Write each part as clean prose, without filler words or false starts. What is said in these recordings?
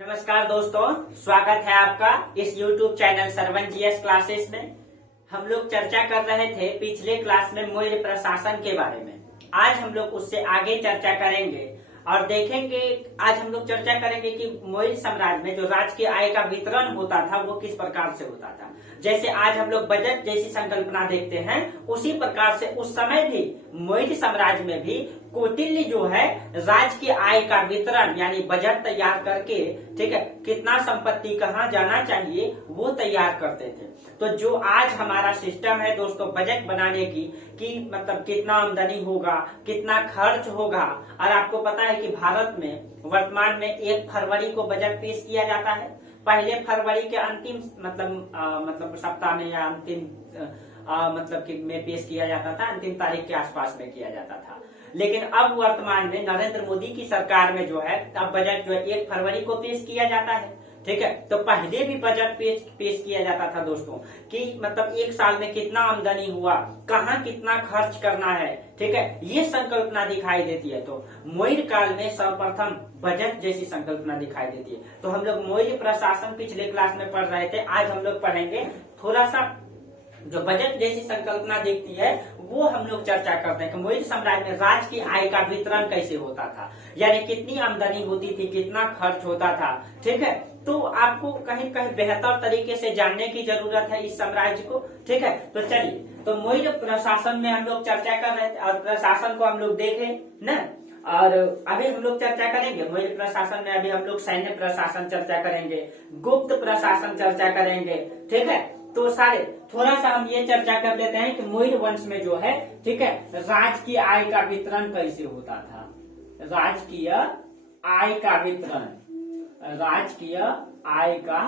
नमस्कार दोस्तों, स्वागत है आपका इस YouTube channel Sarvan GS classes में। हम लोग चर्चा कर रहे थे पिछले क्लास में मौर्य प्रशासन के बारे में। आज हम लोग उससे आगे चर्चा करेंगे और देखेंगे। आज हम लोग चर्चा करेंगे कि मौर्य साम्राज्य में जो राजकीय आय का वितरण होता था वो किस प्रकार से होता था। जैसे आज हम लोग बजट जैसी संकल्पना देखते हैं, उसी प्रकार से उस समय भी मौर्य साम्राज्य में भी कौटिल्य जो है राजकीय आय का वितरण यानी बजट तैयार करके, ठीक है, कितना संपत्ति कहाँ जाना चाहिए वो तैयार करते थे। तो जो आज हमारा सिस्टम है दोस्तों बजट बनाने की, कि मतलब कितना आमदनी होगा, कितना खर्च होगा। और आपको पता है कि भारत में वर्तमान में 1 फरवरी को बजट पेश किया जाता है। पहले फरवरी के अंतिम मतलब सप्ताह में या अंतिम मतलब कि में पेश किया जाता था, अंतिम तारीख के आसपास में किया जाता था। लेकिन अब वर्तमान में नरेंद्र मोदी की सरकार में जो है अब बजट जो है 1 फरवरी को पेश किया जाता है, ठीक है। तो पहले भी बजट पेश किया जाता था दोस्तों कि मतलब 1 साल में कितना आमदनी हुआ, कहाँ कितना खर्च करना है, ठीक है, ये संकल्पना दिखाई देती है। तो मौर्य काल में सर्वप्रथम बजट जैसी संकल्पना दिखाई देती है। तो हम लोग मौर्य प्रशासन पिछले क्लास में पढ़ रहे थे, आज हम लोग पढ़ेंगे थोड़ा सा जो बजट जैसी संकल्पना देखती है वो हम लोग चर्चा करते हैं कि मौर्य साम्राज्य में राज की आय का वितरण कैसे होता था, यानी कितनी आमदनी होती थी, कितना खर्च होता था, ठीक है। तो आपको कहीं कहीं बेहतर तरीके से जानने की जरूरत है इस साम्राज्य को, ठीक है। तो चलिए, तो मौर्य प्रशासन में हम लोग चर्चा कर रहे थे और प्रशासन को हम लोग देखे न। और अभी हम लोग चर्चा करेंगे मौर्य प्रशासन में। अभी हम लोग सैन्य प्रशासन चर्चा करेंगे, गुप्त प्रशासन चर्चा करेंगे, ठीक है। तो सारे थोड़ा सा हम ये चर्चा कर लेते हैं कि मौर्य वंश में जो है, ठीक है, राजकीय आय का वितरण कैसे होता था। राजकीय आय का वितरण, राजकीय आय का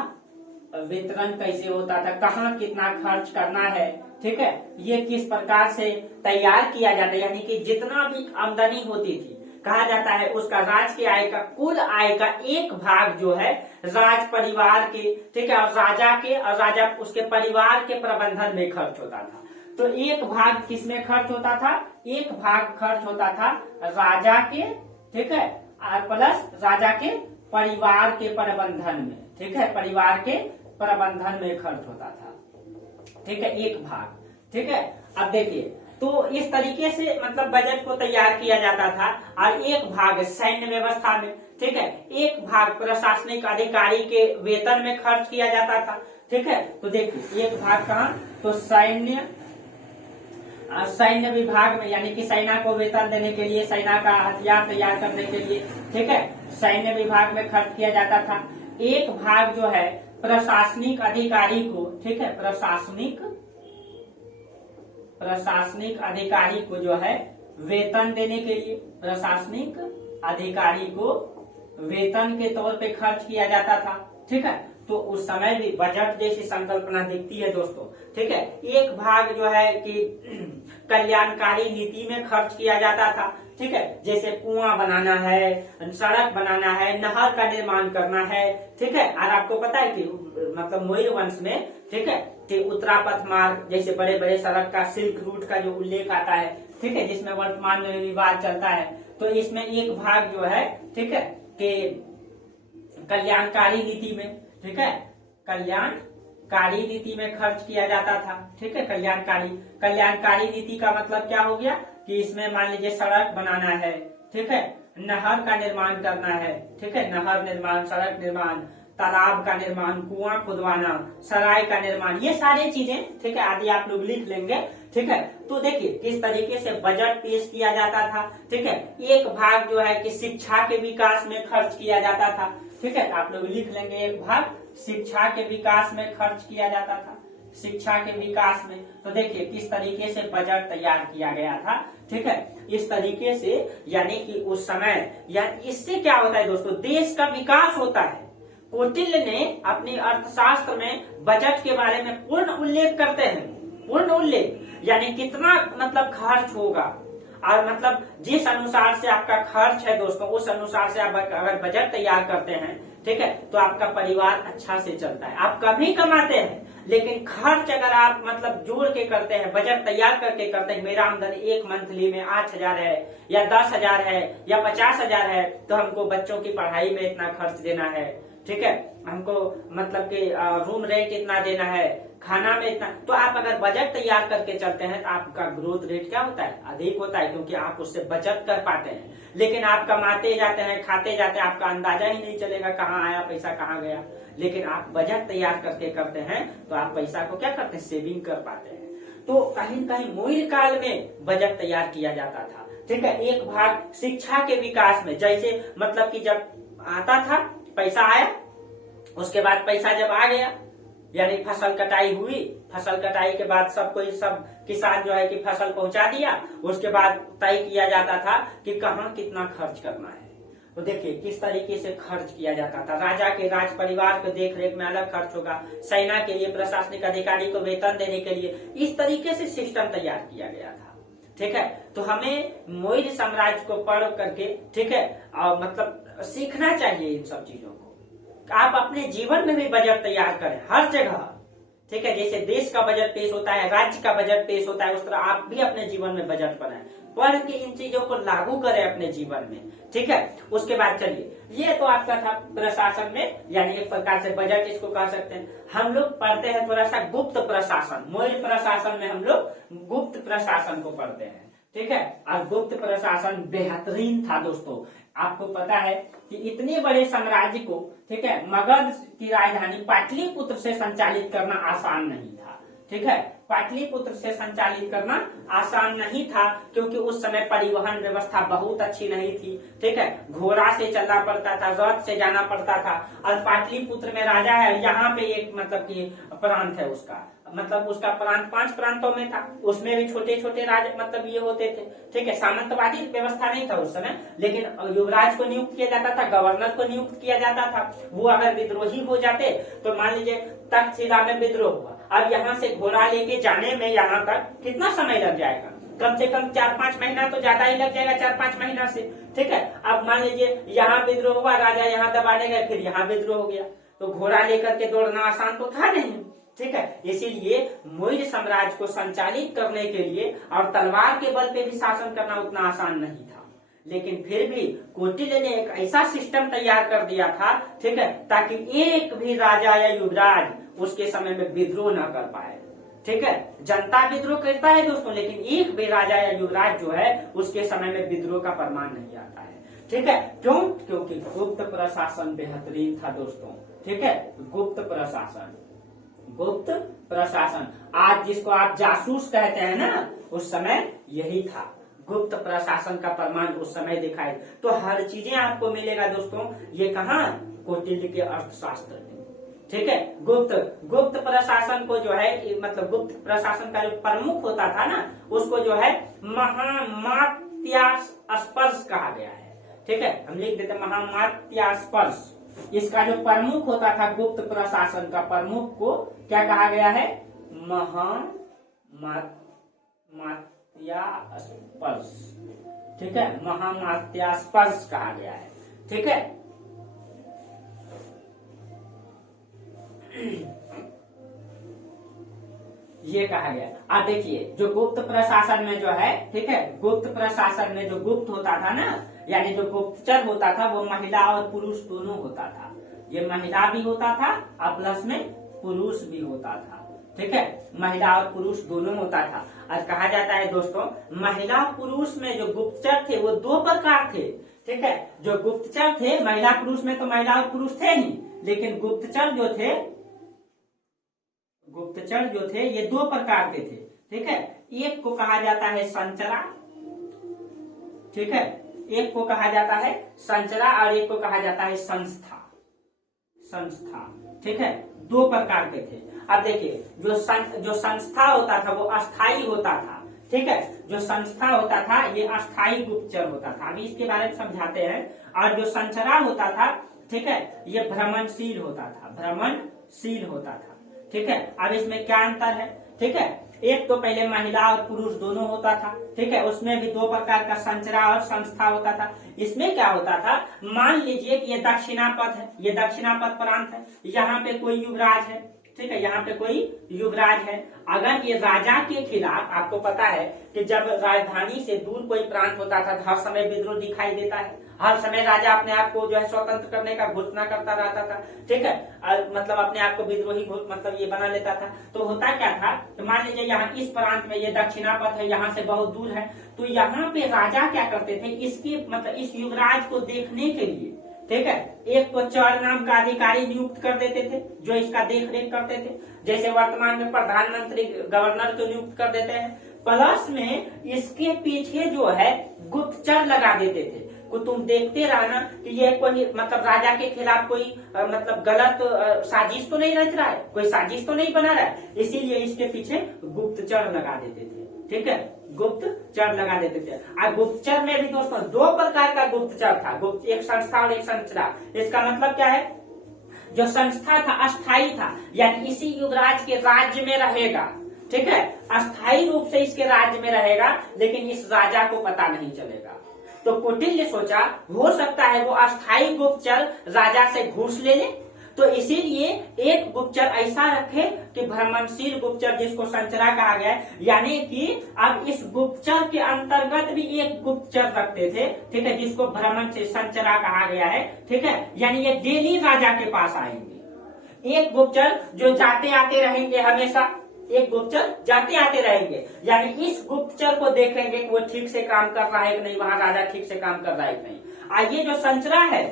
वितरण कैसे होता था, कहाँ कितना खर्च करना है, ठीक है, ये किस प्रकार से तैयार किया जाता है। यानी कि जितना भी आमदनी होती थी, कहा जाता है उसका राज की आय का, कुल आय का 1 भाग जो है राज परिवार के, ठीक है, और राजा के और राजा उसके परिवार के प्रबंधन में खर्च होता था। तो 1 भाग किसमें खर्च होता था, 1 भाग खर्च होता था राजा के, ठीक है, और प्लस राजा के परिवार के प्रबंधन में, ठीक है, परिवार के प्रबंधन में खर्च होता था, ठीक है, 1 भाग, ठीक है। अब देखिए, तो इस तरीके से मतलब बजट को तैयार किया जाता था। और 1 भाग सैन्य व्यवस्था में, ठीक है, 1 भाग प्रशासनिक अधिकारी के वेतन में खर्च किया जाता था, ठीक है। तो देखिए 1 भाग कहाँ, तो सैन्य विभाग में, यानी कि सेना को वेतन देने के लिए, सेना का हथियार तैयार करने के लिए, ठीक है, सैन्य विभाग में खर्च किया जाता था। 1 भाग जो है प्रशासनिक अधिकारी को, ठीक है, प्रशासनिक अधिकारी को जो है वेतन देने के लिए, प्रशासनिक अधिकारी को वेतन के तौर पे खर्च किया जाता था, ठीक है। तो उस समय भी बजट जैसी संकल्पना दिखती है दोस्तों, ठीक है। 1 भाग जो है कि कल्याणकारी नीति में खर्च किया जाता था, ठीक है, जैसे कुआं बनाना है, सड़क बनाना है, नहर का निर्माण करना है, ठीक है। और आपको पता है कि मतलब मौर्य वंश में, ठीक है, कि उत्तरापथ मार्ग जैसे बड़े बड़े सड़क का, सिल्क रूट का जो उल्लेख आता है, ठीक है, जिसमें वर्तमान में विवाद चलता है। तो इसमें 1 भाग जो है, ठीक है, कि कल्याणकारी नीति में, ठीक है, कल्याणकारी नीति में खर्च किया जाता था, ठीक है। कल्याणकारी नीति का मतलब क्या हो गया कि इसमें मान लीजिए सड़क बनाना है, ठीक है, नहर का निर्माण करना है, ठीक है, नहर निर्माण, सड़क निर्माण, तालाब का निर्माण, कुआं खुदवाना, सराय का निर्माण, ये सारी चीजें, ठीक है, आदि आप लोग लिख लेंगे, ठीक है। तो देखिए किस तरीके से बजट पेश किया जाता था, ठीक है। 1 भाग जो है कि शिक्षा के विकास में खर्च किया जाता था, ठीक है, आप लोग लिख लेंगे 1 भाग शिक्षा के विकास में खर्च किया जाता था, शिक्षा के विकास में। तो देखिए किस तरीके से बजट तैयार किया गया था, ठीक है, इस तरीके से। यानी कि उस समय, या इससे क्या होता है दोस्तों, देश का विकास होता है। कौटिल्य ने अपने अर्थशास्त्र में बजट के बारे में पूर्ण उल्लेख करते हैं, पूर्ण उल्लेख, यानी कितना मतलब खर्च होगा, और मतलब जिस अनुसार से आपका खर्च है दोस्तों, उस अनुसार से आप अगर बजट तैयार करते हैं, ठीक है, तो आपका परिवार अच्छा से चलता है। आप कम ही कमाते हैं, लेकिन खर्च अगर आप मतलब जोड़ के करते हैं, बजट तैयार करके करते हैं, मेरा आमदनी 1 मंथली में 8,000 है या 10,000 है या 50,000 है, तो हमको बच्चों की पढ़ाई में इतना खर्च देना है, ठीक है, हमको मतलब कि रूम रेंट इतना देना है, खाना में इतना, तो आप अगर बजट तैयार करके चलते हैं तो आपका ग्रोथ रेट क्या होता है, अधिक होता है, क्योंकि आप उससे बचत कर पाते हैं। लेकिन आप कमाते जाते हैं, खाते जाते हैं, आपका अंदाजा ही नहीं चलेगा कहाँ आया पैसा, कहाँ गया। लेकिन आप बजट तैयार करके करते हैं तो आप पैसा को क्या करते हैं, सेविंग कर पाते हैं। तो कहीं न कहीं मौर्य काल में बजट तैयार किया जाता था, ठीक है। एक भाग शिक्षा के विकास में, जैसे मतलब कि जब आता था पैसा आया, उसके बाद पैसा जब आ गया, यानी फसल कटाई हुई, फसल कटाई के बाद सब किसान जो है कि फसल पहुंचा दिया, उसके बाद तय किया जाता था कि कहाँ कितना खर्च करना है। तो देखिए किस तरीके से खर्च किया जाता था। राजा के राज परिवार के देख रेख में अलग खर्च होगा, सेना के लिए, प्रशासनिक अधिकारी को वेतन देने के लिए, इस तरीके से सिस्टम तैयार किया गया था, ठीक है। तो हमें मौर्य साम्राज्य को पढ़ करके, ठीक है, मतलब सीखना चाहिए इन सब चीजों को। आप अपने जीवन में भी बजट तैयार करें हर जगह, ठीक है। जैसे देश का बजट पेश होता है, राज्य का बजट पेश होता है, उस तरह आप भी अपने जीवन में बजट बनाएं, पढ़ के इन चीजों को लागू करें अपने जीवन में, ठीक है। उसके बाद चलिए, ये तो आपका था प्रशासन में, यानी एक प्रकार से बजट इसको कह सकते हैं। हम लोग पढ़ते हैं थोड़ा सा गुप्त प्रशासन। मौर्य प्रशासन में हम लोग गुप्त प्रशासन को पढ़ते हैं, ठीक है। और गुप्त प्रशासन बेहतरीन था दोस्तों। आपको पता है कि इतने बड़े साम्राज्य को, ठीक है, मगध की राजधानी पाटलिपुत्र से संचालित करना आसान नहीं था, ठीक है। पाटलिपुत्र से संचालित करना आसान नहीं था, क्योंकि उस समय परिवहन व्यवस्था बहुत अच्छी नहीं थी, ठीक है। घोड़ा से चलना पड़ता था, रथ से जाना पड़ता था। और पाटलिपुत्र में राजा है, यहाँ पे एक मतलब कि प्रांत है उसका, मतलब उसका प्रांत 5 प्रांतों में था, उसमें भी छोटे छोटे राज मतलब ये होते थे, ठीक है। सामंतवादी व्यवस्था नहीं था उस समय, लेकिन युवराज को नियुक्त किया जाता था, गवर्नर को नियुक्त किया जाता था। वो अगर विद्रोही हो जाते तो मान लीजिए तक्षशिला में विद्रोह हुआ, अब यहाँ से घोड़ा लेके जाने में यहाँ तक कितना समय लग जाएगा, कम से कम 4-5 महीना तो ज्यादा ही लग जाएगा, 4-5 महीना से, ठीक है। अब मान लीजिए यहाँ विद्रोह हुआ, राजा यहाँ दबाने गए, फिर यहाँ विद्रोह हो गया, तो घोड़ा लेकर के दौड़ना आसान तो था नहीं, ठीक है। इसीलिए मौर्य साम्राज्य को संचालित करने के लिए और तलवार के बल पे भी शासन करना उतना आसान नहीं था। लेकिन फिर भी कौटिल्य ने एक ऐसा सिस्टम तैयार कर दिया था, ठीक है, ताकि एक भी राजा या युवराज उसके समय में विद्रोह न कर पाए, ठीक है। जनता विद्रोह करता है दोस्तों, लेकिन एक भी राजा या युवराज जो है उसके समय में विद्रोह का प्रमाण नहीं आता है, ठीक है। क्यों? क्योंकि गुप्त प्रशासन बेहतरीन था दोस्तों, ठीक है। गुप्त प्रशासन, गुप्त प्रशासन, आज जिसको आप जासूस कहते हैं ना, उस समय यही था। गुप्त प्रशासन का प्रमाण उस समय दिखाई, तो हर चीजें आपको मिलेगा दोस्तों। ये कहाँ? कौटिल्य के अर्थशास्त्र में, ठीक है। गुप्त प्रशासन को जो है, मतलब गुप्त प्रशासन का जो प्रमुख होता था ना, उसको जो है महामात्यास्पर्श कहा गया है, ठीक है। हम लिख देते महामात्यास्पर्श। इसका जो प्रमुख होता था गुप्त प्रशासन का प्रमुख को क्या कहा गया है? महामात्यास्पर्श, ठीक है, महामात्यास्पर्श कहा गया है, ठीक है। ये कहा गया। आप देखिए जो गुप्त प्रशासन में जो है, ठीक है, गुप्त प्रशासन में जो गुप्त होता था ना, यानी जो गुप्तचर होता था, वो महिला और पुरुष दोनों होता था। ये महिला भी होता था और प्लस में पुरुष भी होता था, ठीक है। महिला और पुरुष दोनों होता था। और कहा जाता है दोस्तों, महिला पुरुष में जो गुप्तचर थे वो 2 प्रकार थे, ठीक है। जो गुप्तचर थे, महिला पुरुष में तो महिला और पुरुष थे ही, लेकिन गुप्तचर जो थे ये 2 प्रकार के थे, ठीक है। एक को कहा जाता है संचरा, ठीक है, एक को कहा जाता है संचरा और एक को कहा जाता है संस्था, ठीक है। 2 प्रकार के थे। अब देखिए जो संस्था होता था वो अस्थाई होता था, ठीक है। जो संस्था होता था ये अस्थाई गुप्तचर होता था, अभी इसके बारे में समझाते हैं। और जो संचरा होता था, ठीक है, ये भ्रमणशील होता था, ठीक है। अब इसमें क्या अंतर है, ठीक है। एक तो पहले महिला और पुरुष दोनों होता था, ठीक है, उसमें भी 2 प्रकार का संचरा और संस्था होता था। इसमें क्या होता था, मान लीजिए कि ये दक्षिणापथ है, ये दक्षिणापथ प्रांत है, यहाँ पे कोई युवराज है, ठीक है, यहाँ पे कोई युवराज है। अगर ये राजा के खिलाफ, आपको पता है कि जब राजधानी से दूर कोई प्रांत होता था तो हर समय विद्रोह दिखाई देता है, हर समय राजा अपने आप को जो है स्वतंत्र करने का घोषणा करता रहता था, ठीक है, मतलब अपने आप को विद्रोही मतलब ये बना लेता था। तो होता क्या था, तो मान लीजिए यहाँ इस प्रांत में ये दक्षिणापथ है, यहाँ से बहुत दूर है, तो यहाँ पे राजा क्या करते थे, इसके मतलब इस युवराज को देखने के लिए, ठीक है, एक तो चर नाम का अधिकारी नियुक्त कर देते थे जो इसका देख रेख करते थे, जैसे वर्तमान में प्रधानमंत्री गवर्नर को नियुक्त कर देते हैं। प्लस में इसके पीछे जो है गुप्तचर लगा देते थे को तुम देखते रहना कि ये कोई मतलब राजा के खिलाफ कोई मतलब गलत साजिश तो नहीं रच रहा है, कोई साजिश तो नहीं बना रहा है, इसीलिए इसके पीछे गुप्तचर लगा देते थे, ठीक है, गुप्तचर लगा देते थे। और गुप्तचर में भी दोस्तों दो प्रकार का गुप्तचर था, एक संस्था और एक संरचना। इसका मतलब क्या है, जो संस्था था अस्थायी था, यानी इसी युवराज के राज्य में रहेगा, ठीक है, अस्थायी रूप से इसके राज्य में रहेगा, लेकिन इस राजा को पता नहीं चलेगा। तो कुटिल ने सोचा हो सकता है वो अस्थायी गुप्तचर राजा से घूस ले ले, तो इसीलिए एक गुप्तचर ऐसा रखे कि भ्रमणशील गुप्तचर, जिसको संचरा कहा गया है, यानी कि अब इस गुप्तचर के अंतर्गत भी एक गुप्तचर रखते थे, ठीक है, जिसको भ्रमण से संचरा कहा गया है, ठीक है, यानी ये डेली राजा के पास आएंगे। एक गुप्तचर जो जाते आते रहेंगे, हमेशा एक गुप्तचर जाते आते रहेंगे, यानी इस गुप्तचर को देखेंगे कि वो ठीक से काम कर रहा है कि नहीं, वहां राजा ठीक से काम कर रहा है कि नहीं। और ये जो संचरा है,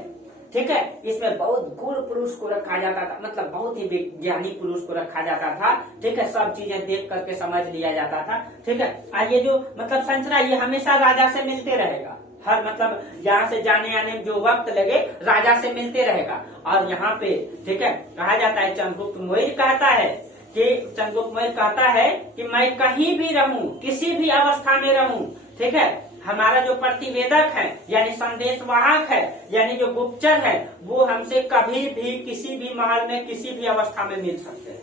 ठीक है, इसमें बहुत गूढ़ पुरुष को रखा जाता था, मतलब बहुत ही विज्ञानी पुरुष को रखा जाता था, ठीक है, सब चीजें देख करके समझ लिया जाता था, ठीक है। और ये जो मतलब संचरा, ये हमेशा राजा से मिलते रहेगा, हर मतलब यहाँ से जाने आने में जो वक्त लगे राजा से मिलते रहेगा। और यहाँ पे, ठीक है, कहा जाता है, चंद्रगुप्त मौर्य कहता है कि चंद्रगुप्त मौर्य कहता है कि मैं कहीं भी रहूं, किसी भी अवस्था में रहूं, ठीक है, हमारा जो प्रतिवेदक है यानी संदेशवाहक है, यानी जो गुप्तचर है, वो हमसे कभी भी किसी भी महल में किसी भी अवस्था में मिल सकते हैं।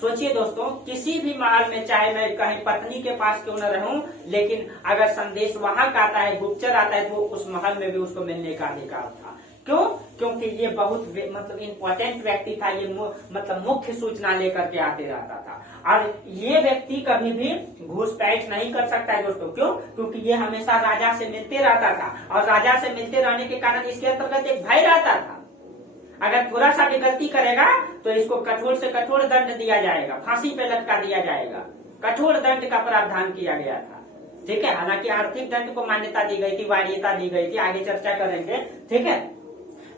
सोचिए दोस्तों, किसी भी महल में, चाहे मैं कहीं पत्नी के पास क्यों न रहूं, लेकिन अगर संदेशवाहक आता है, गुप्तचर आता है, तो उस महल में भी उसको मिलने का अधिकार था। क्यों? क्योंकि ये बहुत मतलब इम्पोर्टेंट व्यक्ति था, ये मतलब मुख्य सूचना लेकर के आते रहता था, और ये व्यक्ति कभी भी घूसपैठ नहीं कर सकता है दोस्तों। क्यों? क्योंकि ये हमेशा राजा से मिलते रहता था, और राजा से मिलते रहने के कारण इसके अंतर्गत एक भय रहता था। अगर थोड़ा सा भी गलती करेगा तो इसको कठोर से कठोर दंड दिया जाएगा, फांसी पे लटका दिया जाएगा, कठोर दंड का प्रावधान किया गया था, ठीक है। हालांकि आर्थिक दंड को मान्यता दी गई थी, वरीयता दी गई थी, आगे चर्चा करेंगे, ठीक है।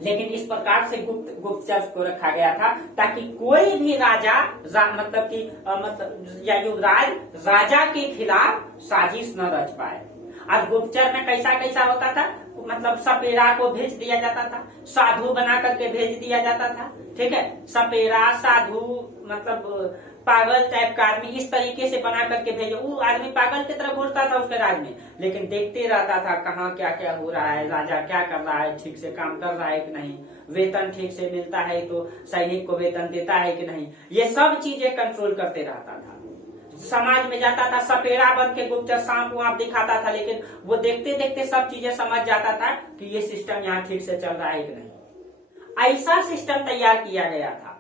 लेकिन इस प्रकार से गुप्तचर को रखा गया था ताकि कोई भी राजा मतलब कि मतलब या युवराज राजा के खिलाफ साजिश न रच पाए। और गुप्तचर में कैसा कैसा होता था, मतलब सपेरा को भेज दिया जाता था, साधु बना करके भेज दिया जाता था, ठीक है, सपेरा साधु मतलब पागल टाइप का आदमी, इस तरीके से बना करके भेजो। वो आदमी पागल की तरह घूरता था उसके राज में, लेकिन देखते रहता था कहाँ क्या क्या हो रहा है, राजा क्या कर रहा है, ठीक से काम कर रहा है कि नहीं, वेतन ठीक से मिलता है तो सैनिक को वेतन देता है कि नहीं, ये सब चीजें कंट्रोल करते रहता था। समाज में जाता था सपेरा बन के गुप्तचर, सांप वाप दिखाता था, लेकिन वो देखते देखते सब चीजें समझ जाता था कि ये सिस्टम यहाँ ठीक से चल रहा है कि नहीं। ऐसा सिस्टम तैयार किया गया था।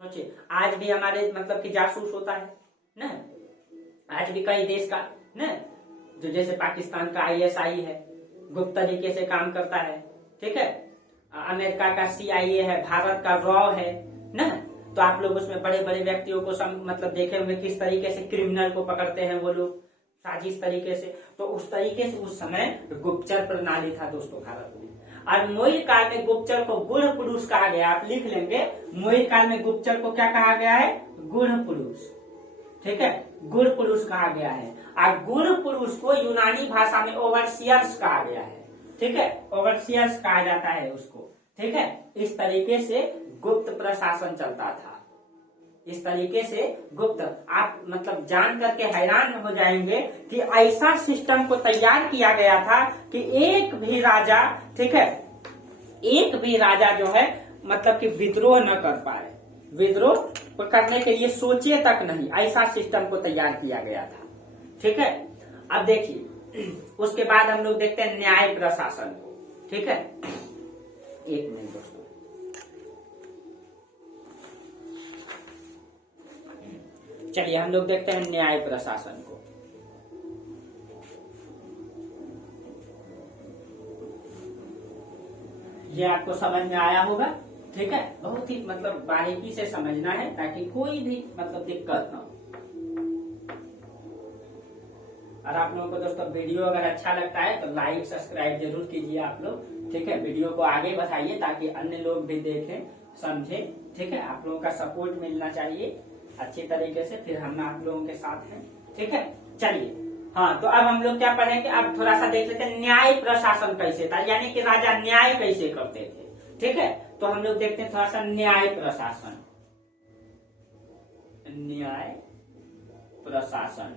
सोचिए, आज भी हमारे मतलब कि जासूस होता है ना, आज भी कई देश का ना, जो जैसे पाकिस्तान का ISI है, गुप्त तरीके से काम करता है, ठीक है, अमेरिका का CIA है, भारत का रॉ है ना, तो आप लोग उसमें बड़े बड़े व्यक्तियों को मतलब देखे होंगे किस तरीके से क्रिमिनल को पकड़ते हैं वो लोग, साजिश तरीके से। तो उस तरीके से उस समय गुप्तचर प्रणाली था दोस्तों भारत में। और मौर्य काल में गुप्तचर को गूढ़ पुरुष कहा गया, आप लिख लेंगे, मौर्य काल में गुप्तचर को क्या कहा गया है, गूढ़ पुरुष, ठीक है, गूढ़ पुरुष कहा गया है। और गूढ़ पुरुष को यूनानी भाषा में ओवरसियर्स कहा गया है, ठीक है, ओवरसियर्स कहा जाता है उसको, ठीक है। इस तरीके से गुप्त प्रशासन चलता था, इस तरीके से गुप्त, आप मतलब जान करके हैरान हो जाएंगे कि ऐसा सिस्टम को तैयार किया गया था कि एक भी राजा, ठीक है, एक भी राजा जो है मतलब कि विद्रोह न कर पाए, विद्रोह करने के लिए सोचे तक नहीं, ऐसा सिस्टम को तैयार किया गया था, ठीक है। अब देखिए, उसके बाद हम लोग देखते हैं न्याय प्रशासन को, ठीक है। एक मिनट दोस्तों, चलिए हम लोग देखते हैं न्याय प्रशासन को। ये आपको समझ में आया होगा, ठीक है। बहुत ही मतलब बारीकी से समझना है ताकि कोई भी मतलब दिक्कत ना हो। और आप लोगों को दोस्तों वीडियो अगर अच्छा लगता है तो लाइक सब्सक्राइब जरूर कीजिए आप लोग, ठीक है। वीडियो को आगे बढ़ाइए ताकि अन्य लोग भी देखें समझे, ठीक है। आप लोगों का सपोर्ट मिलना चाहिए अच्छी तरीके से, फिर हम आप लोगों के साथ हैं, ठीक है। चलिए हाँ, तो अब हम लोग क्या पढ़ेंगे, अब थोड़ा सा देख लेते हैं न्याय प्रशासन कैसे था, यानी कि राजा न्याय कैसे करते थे, ठीक है। तो हम लोग देखते हैं थोड़ा सा न्याय प्रशासन। न्याय प्रशासन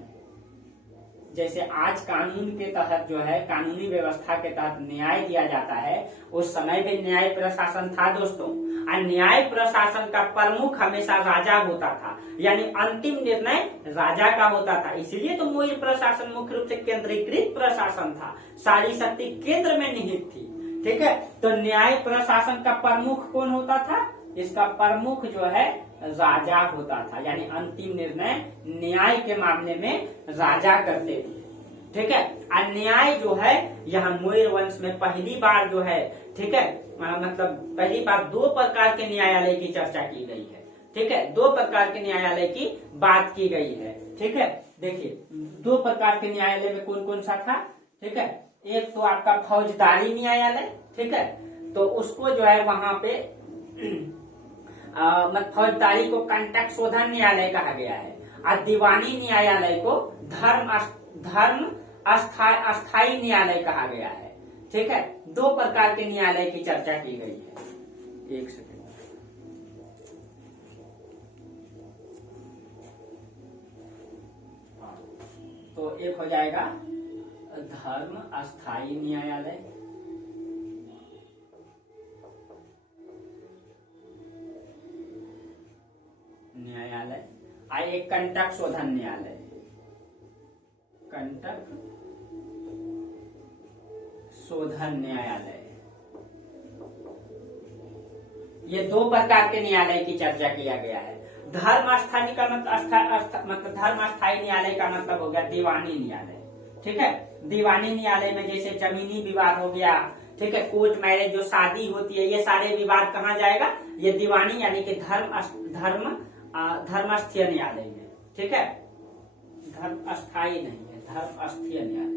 जैसे आज कानून के तहत जो है, कानूनी व्यवस्था के तहत न्याय दिया जाता है, उस समय भी न्याय प्रशासन था दोस्तों। और न्याय प्रशासन का प्रमुख हमेशा राजा होता था, यानी अंतिम निर्णय राजा का होता था। इसलिए तो मोयर प्रशासन मुख्य रूप से केंद्रीकृत प्रशासन था, सारी शक्ति केंद्र में निहित थी, ठीक है। तो न्याय प्रशासन का प्रमुख कौन होता था, इसका प्रमुख जो है राजा होता था, यानी अंतिम निर्णय न्याय के मामले में राजा करते थे, ठीक है। और न्याय जो है यहाँ मोयर वंश में पहली बार जो है, ठीक है, मतलब पहली बार दो प्रकार के न्यायालय की चर्चा की गई है, ठीक है। दो प्रकार के न्यायालय की बात की गई है, ठीक है। देखिए दो प्रकार के न्यायालय में कौन कौन सा था, ठीक है। एक तो आपका फौजदारी न्यायालय, ठीक है, तो उसको जो है वहां पे फौजदारी को कंटक शोधन न्यायालय कहा गया है, और दीवानी न्यायालय को धर्म अस्थायी न्यायालय कहा गया है, ठीक है। दो प्रकार के न्यायालय की चर्चा की गई है। एक सेकंड, तो एक हो जाएगा धर्म अस्थायी न्यायालय, और एक कंटक शोधन न्यायालय, कंटक शोधन न्यायालय। ये दो प्रकार के न्यायालय की चर्चा किया गया है। धर्म अस्थायी का मतलब धर्म अस्थायी न्यायालय का मतलब हो गया दीवानी न्यायालय, ठीक है। दीवानी न्यायालय में जैसे जमीनी विवाद हो गया, ठीक है, कोर्ट मैरिज जो शादी होती है, ये सारे विवाद कहाँ जाएगा, ये दीवानी यानी कि धर्मस्थीय न्यायालय में, ठीक है। धर्म अस्थायी नहीं है, धर्मस्थीय न्यायालय,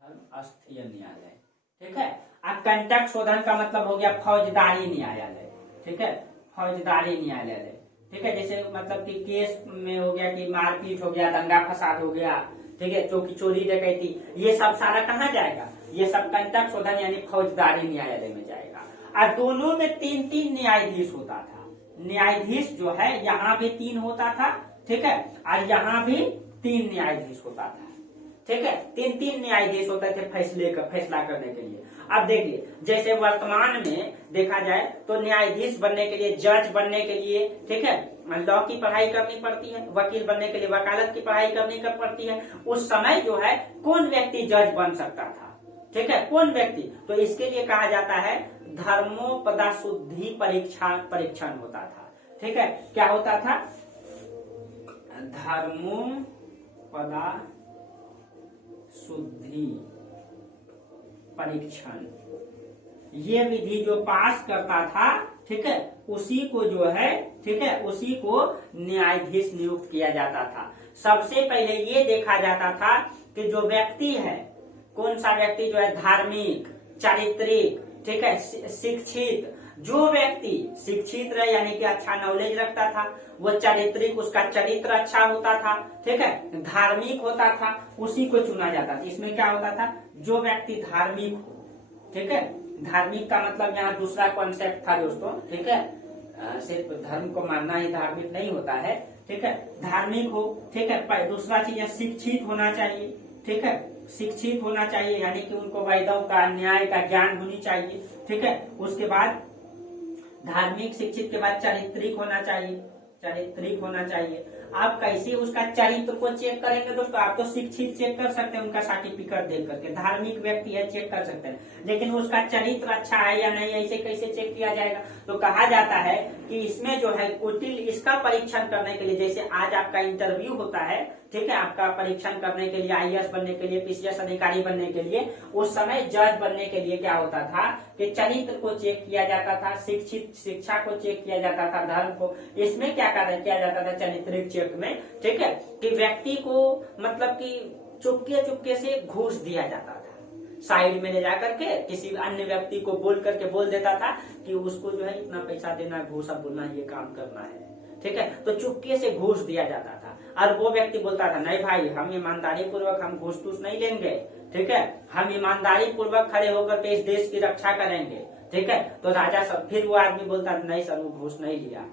धर्मस्थीय न्यायालय, ठीक है। अब कंटक शोधन का मतलब हो गया फौजदारी न्यायालय, ठीक है, फौजदारी न्यायालय, ठीक है। जैसे मतलब कि केस में हो गया कि मारपीट हो गया, दंगा फसाद हो गया, ठीक है, चोरी डकैती, ये सब सारा कहाँ जाएगा, ये सब कंटक शोधन यानी फौजदारी न्यायालय में जाएगा। और दोनों में 3-3 न्यायाधीश होता था। न्यायाधीश जो है यहाँ भी 3 होता था, ठीक है, और यहाँ भी 3 न्यायाधीश होता था, ठीक है। 3-3 न्यायाधीश होते थे फैसला करने के लिए। अब देखिए जैसे वर्तमान में देखा जाए तो न्यायाधीश बनने के लिए, जज बनने के लिए, ठीक है, लॉ की पढ़ाई करनी पड़ती है, वकील बनने के लिए वकालत की पढ़ाई करनी पड़ती है। उस समय जो है कौन व्यक्ति जज बन सकता था, ठीक है, कौन व्यक्ति, तो इसके लिए कहा जाता है धर्मोपदा शुद्धि परीक्षण होता था, ठीक है। क्या होता था, धर्मोपदा शुद्धि परीक्षण। ये विधि जो पास करता था, ठीक है, उसी को जो है, ठीक है, उसी को न्यायाधीश नियुक्त किया जाता था। सबसे पहले ये देखा जाता था कि जो व्यक्ति है, कौन सा व्यक्ति जो है धार्मिक, चारित्रिक, ठीक है, शिक्षित, जो व्यक्ति शिक्षित रहे यानी कि अच्छा नॉलेज रखता था, वो चारित्रिक, उसका चरित्र अच्छा होता था, ठीक है, धार्मिक होता था, उसी को चुना जाता था। इसमें क्या होता था, जो व्यक्ति धार्मिक हो, ठीक है, धार्मिक का मतलब यहाँ दूसरा कॉन्सेप्ट था दोस्तों, ठीक है, सिर्फ धर्म को मानना ही धार्मिक नहीं होता है, ठीक है, धार्मिक हो, ठीक है। दूसरा चीज शिक्षित होना चाहिए, ठीक है, शिक्षित होना चाहिए यानी कि उनको वेदों का, न्याय का ज्ञान होनी चाहिए, ठीक है। उसके बाद धार्मिक शिक्षित के बाद चारित्रिक होना चाहिए, चारित्रिक होना चाहिए। आप कैसे उसका चरित्र को चेक करेंगे दोस्तों? आप तो शिक्षित चेक कर सकते हैं उनका सर्टिफिकेट देख करके, धार्मिक व्यक्ति है चेक कर सकते हैं, लेकिन उसका चरित्र अच्छा है या नहीं ऐसे कैसे चेक किया जाएगा? तो कहा जाता है कि इसमें जो है कुटिल इसका परीक्षण करने के लिए, जैसे आज आपका इंटरव्यू होता है, ठीक है, आपका परीक्षण करने के लिए, आईएएस बनने के लिए, पीसीएस अधिकारी बनने के लिए, उस समय जज बनने के लिए क्या होता था कि चरित्र को चेक किया जाता था, शिक्षा को चेक किया जाता था, धर्म को। इसमें क्या किया जाता था चरित्रिक चेक में, ठीक है, कि व्यक्ति को मतलब कि चुपके चुपके से घूस दिया जाता था, साइड में ले जाकर के किसी अन्य व्यक्ति को बोल करके बोल देता था कि उसको जो है इतना पैसा देना, घूसा बोलना, ये काम करना है, ठीक है। तो चुपके से घूस दिया जाता था और वो व्यक्ति बोलता था नहीं भाई, हम ईमानदारी पूर्वक हम घूस टूस नहीं लेंगे, ठीक है, हम ईमानदारी पूर्वक खड़े होकर के इस देश की रक्षा करेंगे, ठीक है। तो राजा सब, फिर वो आदमी बोलता था नहीं सर वो घूस नहीं लिया,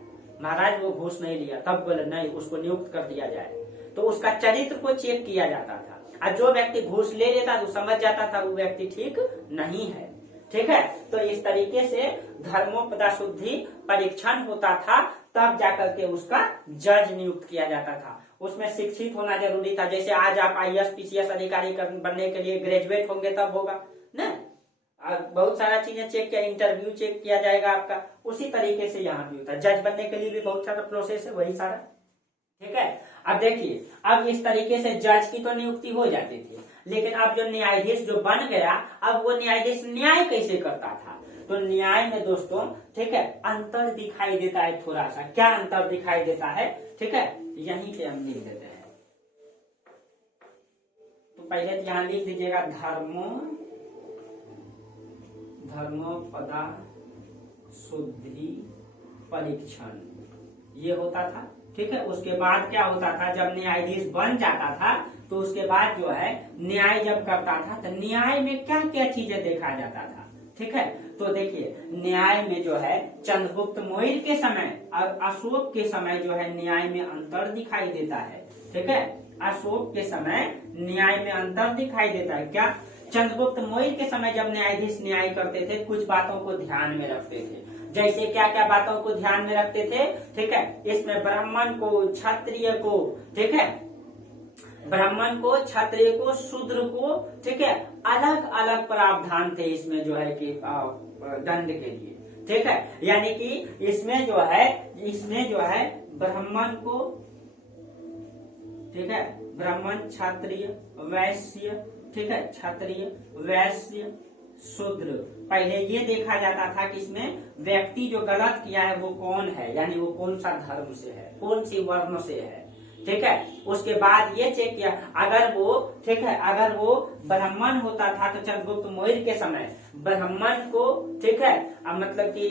महाराज वो घूस नहीं लिया, तब बोले नहीं उसको नियुक्त कर दिया जाए। तो उसका चरित्र को चेक किया जाता था, और जो व्यक्ति घूस ले लेता तो समझ जाता था वो व्यक्ति ठीक नहीं है, ठीक है। तो इस तरीके से धर्मोपदा शुद्धि परीक्षण होता था, तब जाकर के उसका जज नियुक्त किया जाता था। उसमें शिक्षित होना जरूरी था, जैसे आज आप आईएएस पीसीएस अधिकारी बनने के लिए ग्रेजुएट होंगे तब होगा ना, बहुत सारा चीजें चेक किया, इंटरव्यू चेक किया जाएगा आपका, उसी तरीके से यहाँ भी होता है। जज बनने के लिए भी बहुत सारा प्रोसेस है, वही सारा, ठीक है। अब देखिए, अब इस तरीके से जज की तो नियुक्ति हो जाती थी, लेकिन अब जो न्यायाधीश जो बन गया, अब वो न्यायाधीश न्याय कैसे करता था? तो न्याय में दोस्तों, ठीक है, अंतर दिखाई देता है थोड़ा सा। क्या अंतर दिखाई देता है, ठीक है, यहीं पे हम लिख देते हैं। तो पहले ध्यान लिख दीजिएगा, धर्मोपदा शुद्धि परीक्षण, ये होता था, ठीक है। उसके बाद क्या होता था, जब न्यायाधीश बन जाता था तो उसके बाद जो है न्याय जब करता था तो न्याय में क्या क्या चीजें देखा जाता था, ठीक है। तो देखिए, न्याय में जो है चंद्रगुप्त मौर्य के समय और अशोक के समय जो है न्याय में अंतर दिखाई देता है, ठीक है। अशोक के समय न्याय में अंतर दिखाई देता है। क्या? चंद्रगुप्त मौर्य के समय जब न्यायाधीश न्याय करते थे, कुछ बातों को ध्यान में रखते थे। जैसे क्या क्या बातों को ध्यान में रखते थे, ठीक है, इसमें ब्राह्मण को, क्षत्रिय को, ठीक है, ब्राह्मण को, क्षत्रिय को, शूद्र को, ठीक है, अलग अलग प्रावधान थे इसमें जो है कि दंड के लिए, ठीक है। यानी कि इसमें जो है ब्राह्मण को, ठीक है, ब्राह्मण, क्षत्रिय, वैश्य, ठीक है, क्षत्रिय, वैश्य, शूद्र, पहले ये देखा जाता था कि इसमें व्यक्ति जो गलत किया है वो कौन है, यानी वो कौन सा धर्म से है, कौन सी वर्ण से है, ठीक है। उसके बाद ये चेक किया, अगर वो, ठीक है, अगर वो ब्राह्मण होता था तो चंद्रगुप्त मौर्य के समय ब्राह्मण को, ठीक है, मतलब कि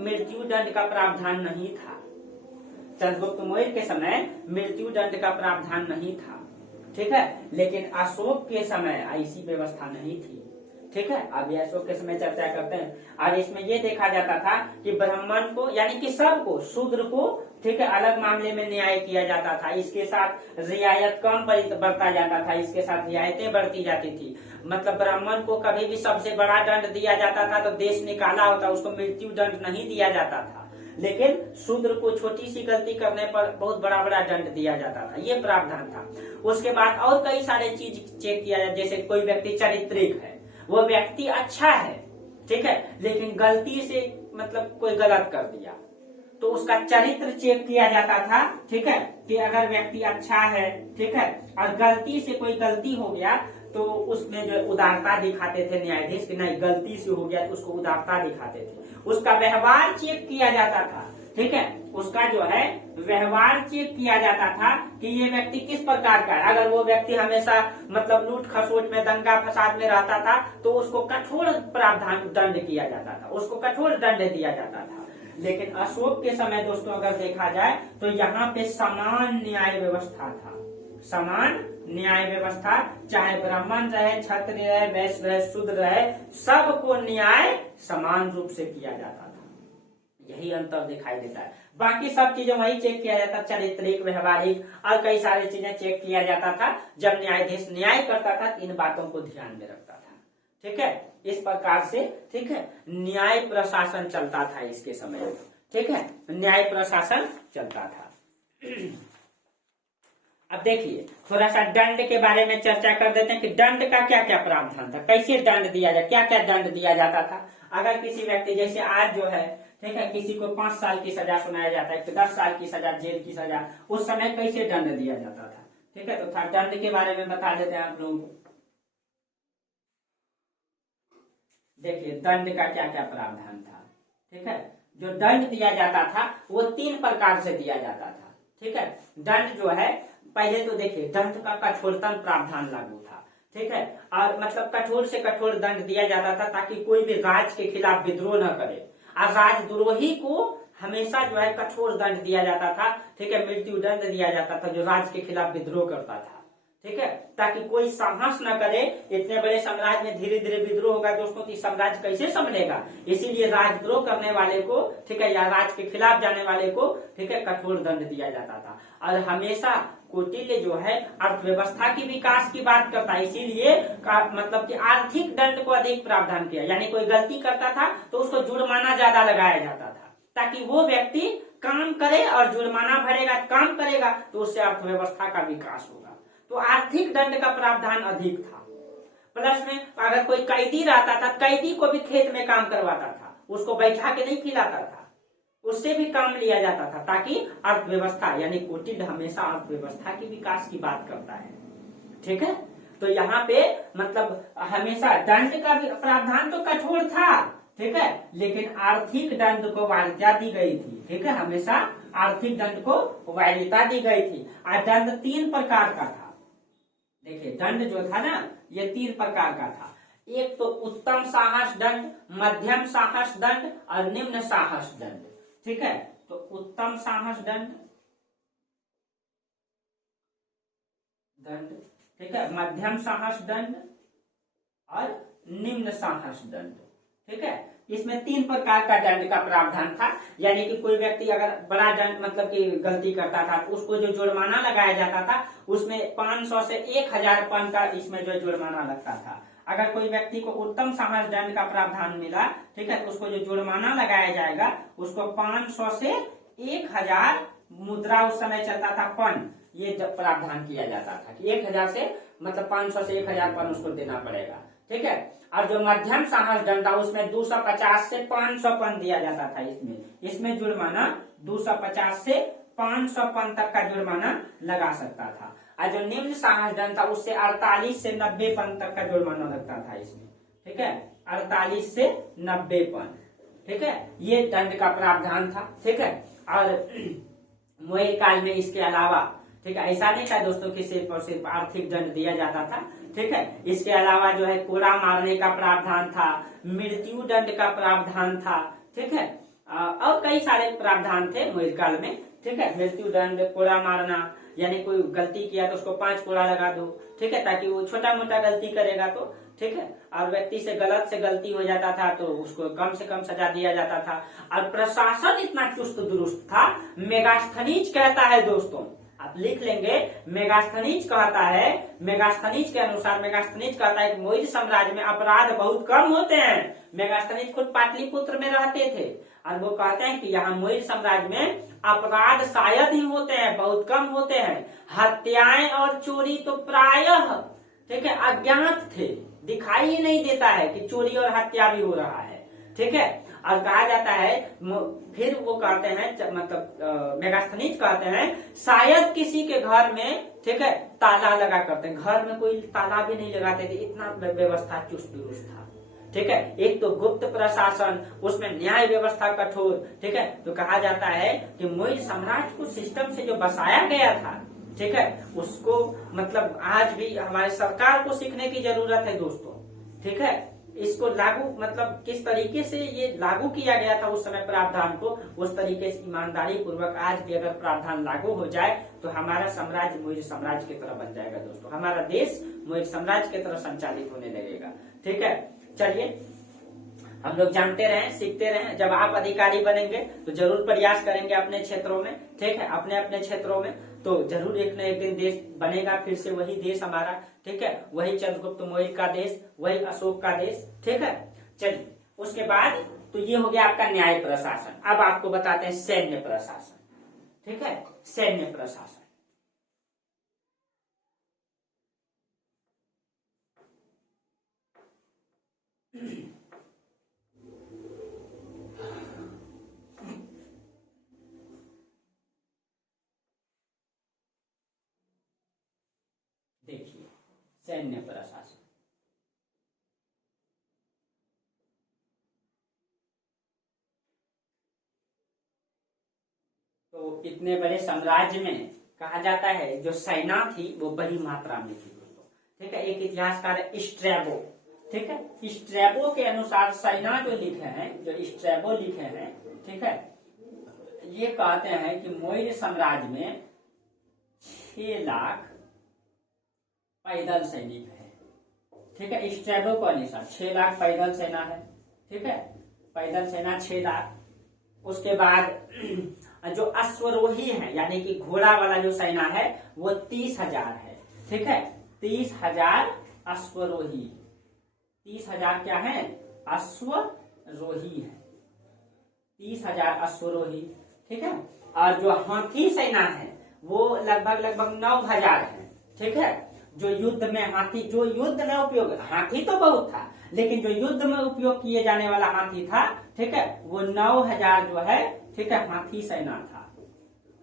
मृत्यु दंड का प्रावधान नहीं था। चंद्रगुप्त मौर्य के समय मृत्यु दंड का प्रावधान नहीं था, ठीक है। लेकिन अशोक के समय ऐसी व्यवस्था नहीं थी, ठीक है। अभी अशोक के समय चर्चा करते हैं। और इसमें ये देखा जाता था कि ब्राह्मण को, यानी कि सबको, शूद्र को, ठीक है, अलग मामले में न्याय किया जाता था। इसके साथ रियायत कम बरता जाता था, इसके साथ रियायतें बढ़ती जाती थी। मतलब ब्राह्मण को कभी भी सबसे बड़ा दंड दिया जाता था तो देश निकाला होता, उसको मृत्यु दंड नहीं दिया जाता था। लेकिन शूद्र को छोटी सी गलती करने पर बहुत बड़ा बड़ा दंड दिया जाता था, ये प्रावधान था। उसके बाद और कई सारे चीज चेक किया जाता, जैसे कोई व्यक्ति चारित्रिक है, वो व्यक्ति अच्छा है, ठीक है, लेकिन गलती से मतलब कोई गलत कर दिया तो उसका चरित्र चेक किया जाता था, ठीक है, कि अगर व्यक्ति अच्छा है, ठीक है, और गलती से कोई गलती हो गया तो उसमें जो उदारता दिखाते थे न्यायाधीश कि नहीं गलती से हो गया तो उसको उदारता दिखाते थे। उसका व्यवहार चेक किया जाता था, ठीक है, उसका जो है व्यवहार चेक किया जाता था कि ये व्यक्ति किस प्रकार का है। अगर वो व्यक्ति हमेशा मतलब लूट खसोट में, दंगा फसाद में रहता था तो उसको कठोर प्रावधान दंड किया जाता था, उसको कठोर दंड दिया जाता था। लेकिन अशोक के समय दोस्तों अगर देखा जाए तो यहाँ पे समान न्याय व्यवस्था था, समान न्याय व्यवस्था, चाहे ब्राह्मण रहे, क्षत्रिय रहे, वैश्य रहे, शूद्र रहे, सबको न्याय समान रूप से किया जाता था। यही अंतर दिखाई देता है। बाकी सब चीजें वही चेक किया जाता, चारित्रिक, व्यवहारिक और कई सारी चीजें चेक किया जाता था। जब न्यायाधीश न्याय करता था इन बातों को ध्यान में रखता था, ठीक है। इस प्रकार से, ठीक है, न्याय प्रशासन चलता था इसके समय, ठीक है, न्याय प्रशासन चलता था। अब देखिए थोड़ा सा दंड के बारे में चर्चा कर देते हैं कि दंड का क्या क्या प्रावधान था, कैसे दंड दिया जाए, क्या क्या दंड दिया जाता था। अगर किसी व्यक्ति जैसे आज जो है, ठीक है, किसी को 5 साल की सजा सुनाया जाता है, 10 साल की सजा, जेल की सजा, उस समय कैसे दंड दिया जाता था। ठीक है, तो दंड के बारे में बता देते हैं आप लोगों को। देखिए दंड का क्या क्या प्रावधान था। ठीक है, जो दंड दिया जाता था वो 3 प्रकार से दिया जाता था। ठीक है, दंड जो है, पहले तो देखिए दंड का कठोरतम प्रावधान लागू था। ठीक है, और मतलब कठोर से कठोर दंड दिया जाता था ताकि कोई भी राज के खिलाफ विद्रोह न करे, और राजद्रोही को हमेशा जो है कठोर दंड दिया जाता था। ठीक है, मृत्यु दंड दिया जाता था जो राज के खिलाफ विद्रोह करता था। ठीक है, ताकि कोई साहस न करे। इतने बड़े साम्राज्य में धीरे धीरे विद्रोह होगा दोस्तों, तो साम्राज्य कैसे संभलेगा। इसीलिए राजद्रोह करने वाले को, ठीक है, या राज के खिलाफ जाने वाले को, ठीक है, कठोर दंड दिया जाता था। और हमेशा कौटिल्य जो है अर्थव्यवस्था की विकास की बात करता है, इसीलिए मतलब कि आर्थिक दंड को अधिक प्रावधान किया। यानी कोई गलती करता था तो उसको जुर्माना ज्यादा लगाया जाता था, ताकि वो व्यक्ति काम करे, और जुर्माना भरेगा, काम करेगा, तो उससे अर्थव्यवस्था का विकास होगा। तो आर्थिक दंड का प्रावधान अधिक था। प्लस में अगर कोई कैदी रहता था, कैदी को भी खेत में काम करवाता था, उसको बैठा के नहीं खिलाता था, उससे भी काम लिया जाता था, ताकि अर्थव्यवस्था, यानी कौटिल्य हमेशा अर्थव्यवस्था की विकास की बात करता है। ठीक है, तो यहाँ पे मतलब हमेशा दंड का भी प्रावधान तो कठोर था, ठीक है, लेकिन आर्थिक दंड को वैधता दी गई थी। ठीक है, हमेशा आर्थिक दंड को वैधता दी गई थी। और दंड 3 प्रकार का था। देखिए दंड जो था ना, ये 3 प्रकार का था। एक तो उत्तम साहस दंड, मध्यम साहस दंड और निम्न साहस दंड। ठीक है, तो उत्तम साहस दंड, ठीक है, मध्यम साहस दंड और निम्न साहस दंड। ठीक है, इसमें 3 प्रकार का दंड का प्रावधान था। यानी कि कोई व्यक्ति अगर बड़ा दंड मतलब कि गलती करता था तो उसको जो जुर्माना लगाया जाता था उसमें 500 से 1000 पन का इसमें जो जुर्माना लगता था। अगर कोई व्यक्ति को उत्तम साहस दंड का प्रावधान मिला, ठीक है, तो उसको जो जुर्माना लगाया जाएगा उसको 500 से 1000 मुद्रा, उस समय चलता था पन, ये प्रावधान किया जाता था कि 1000 से मतलब 500 से 1000 पन उसको देना पड़ेगा। ठीक है, और जो मध्यम साहस दंड था उसमें 250 से 500 पन दिया जाता था। इसमें जुर्माना 250 से 500 पन तक का जुर्माना लगा सकता था। और जो निम्न साहस दंड था उससे 48 से 90 पन तक का जुर्माना लगता था इसमें। ठीक है, 48 से 90 पन। ठीक है, ये दंड का प्रावधान था। ठीक है, और मौर्य काल में इसके अलावा, ठीक है, ऐसा नहीं था दोस्तों कि सिर्फ और सिर्फ आर्थिक दंड दिया जाता था। ठीक है, इसके अलावा जो है कोड़ा मारने का प्रावधान था, मृत्यु दंड का प्रावधान था। ठीक है, और कई सारे प्रावधान थे मौर्य काल में। ठीक है, मृत्यु दंड, कोड़ा मारना, यानी कोई गलती किया तो उसको 5 कोड़ा लगा दो। ठीक है, ताकि वो छोटा मोटा गलती करेगा तो, ठीक है, और व्यक्ति से गलती हो जाता था तो उसको कम से कम सजा दिया जाता था। और प्रशासन इतना चुस्त दुरुस्त था, मेगास्थनीज कहता है दोस्तों, आप लिख लेंगे, मेगास्थनीज कहता है, मेगास्थनीज के अनुसार, मेगास्थनीज कहता है कि मौर्य साम्राज्य में अपराध बहुत कम होते हैं। मेगास्थनीज खुद पाटलिपुत्र में रहते थे और वो कहते हैं कि यहाँ मौर्य साम्राज्य में अपराध शायद ही होते हैं, बहुत कम होते हैं। हत्याएं और चोरी तो प्रायः, ठीक है, अज्ञात थे, दिखाई ही नहीं देता है कि चोरी और हत्या भी हो रहा है। ठीक है, और कहा जाता है, फिर वो कहते हैं, मतलब मेगास्थनीज कहते हैं शायद किसी के घर में, ठीक है, ताला लगा करते हैं, घर में कोई ताला भी नहीं लगाते थे, इतना व्यवस्था चुस्त दुरुस्त था। ठीक है, एक तो गुप्त प्रशासन, उसमें न्याय व्यवस्था कठोर। ठीक है, तो कहा जाता है कि मौर्य साम्राज्य को सिस्टम से जो बसाया गया था, ठीक है, उसको मतलब आज भी हमारे सरकार को सीखने की जरूरत है दोस्तों। ठीक है, इसको लागू मतलब किस तरीके से ये लागू किया गया था उस समय प्रावधान को, उस तरीके से ईमानदारी पूर्वक आज भी अगर प्रावधान लागू हो जाए तो हमारा साम्राज्य मौर्य साम्राज्य की तरह बन जाएगा दोस्तों, हमारा देश मौर्य साम्राज्य की तरह संचालित होने लगेगा। ठीक है, चलिए हम लोग जानते रहे, सीखते रहे। जब आप अधिकारी बनेंगे तो जरूर प्रयास करेंगे अपने क्षेत्रों में, ठीक है, अपने अपने क्षेत्रों में, तो जरूर एक न एक दिन देश बनेगा फिर से वही देश हमारा। ठीक है, वही चंद्रगुप्त मौर्य का देश, वही अशोक का देश। ठीक है, चलिए उसके बाद तो ये हो गया आपका न्याय प्रशासन। अब आपको बताते हैं सैन्य प्रशासन। ठीक है, सैन्य प्रशासन। देखिए सैन्य प्रशासन, तो इतने बड़े साम्राज्य में कहा जाता है जो सेना थी वो बड़ी मात्रा में थी दोस्तों। ठीक है, एक इतिहासकार स्ट्रैबो, ठीक है, स्ट्रैबो के अनुसार सेना जो लिखे हैं, जो स्ट्रैबो लिखे हैं, ठीक है, ये कहते हैं कि मौर्य साम्राज्य में 6 लाख पैदल सैनिक है। ठीक है, स्ट्रैबो के अनुसार 6 लाख पैदल सेना है। ठीक है, पैदल सेना 6 लाख। उसके बाद जो अश्वरोही है यानी कि घोड़ा वाला जो सेना है वो 30,000 है। ठीक है, 30,000 अश्वरोही, 30,000 क्या है? अश्वरोही है, 30,000 अश्वरोही। ठीक है, और जो हाथी सेना है वो लगभग 9,000 है। ठीक है, जो युद्ध में हाथी, जो युद्ध में उपयोग, हाथी तो बहुत था लेकिन जो युद्ध में उपयोग किए जाने वाला हाथी था, ठीक है, वो 9,000 जो है, ठीक है, हाथी सेना था।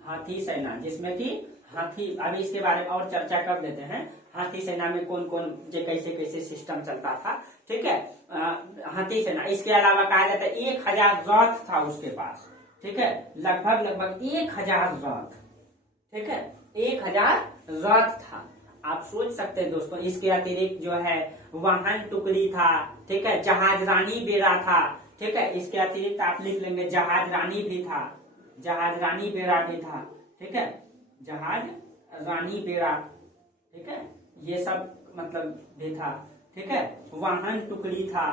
हाथी सेना जिसमें कि हाथी, अभी इसके बारे में और चर्चा कर देते हैं, हाथी सेना में कौन कौन जो कैसे कैसे सिस्टम चलता था। ठीक है, हाथी सेना, इसके अलावा कहा जाता है 1,000 रथ था उसके पास। ठीक है, लगभग 1,000 रथ। ठीक है, 1,000 रथ था। आप सोच सकते हैं दोस्तों, इसके अतिरिक्त जो है वाहन टुकड़ी था। ठीक है, जहाज रानी बेड़ा था। ठीक है, इसके अतिरिक्त आप लिख लेंगे जहाज रानी भी था, जहाज रानी बेड़ा भी था। ठीक है, जहाज रानी बेड़ा, ठीक है, ये सब मतलब भी था। ठीक है, वाहन टुकड़ी था,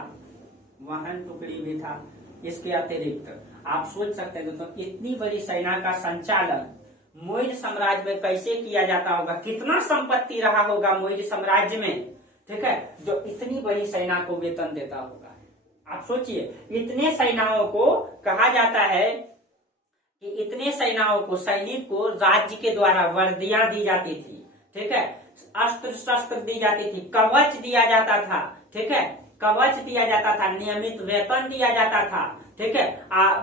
वाहन टुकड़ी भी था। इसके अतिरिक्त आप सोच सकते हैं दोस्तों, इतनी बड़ी सेना का संचालन मौर्य साम्राज्य में कैसे किया जाता होगा, कितना संपत्ति रहा होगा मौर्य साम्राज्य में। ठीक है, जो इतनी बड़ी सेना को वेतन देता होगा। आप सोचिए, इतने सेनाओं को कहा जाता है कि इतने सेनाओं को, सैनिक को राज्य के द्वारा वर्दियां दी जाती थी। ठीक है, अस्त्र शस्त्र दी जाती थी, कवच दिया जाता था। ठीक है, कवच दिया जाता था, नियमित वेतन दिया जाता था। ठीक है,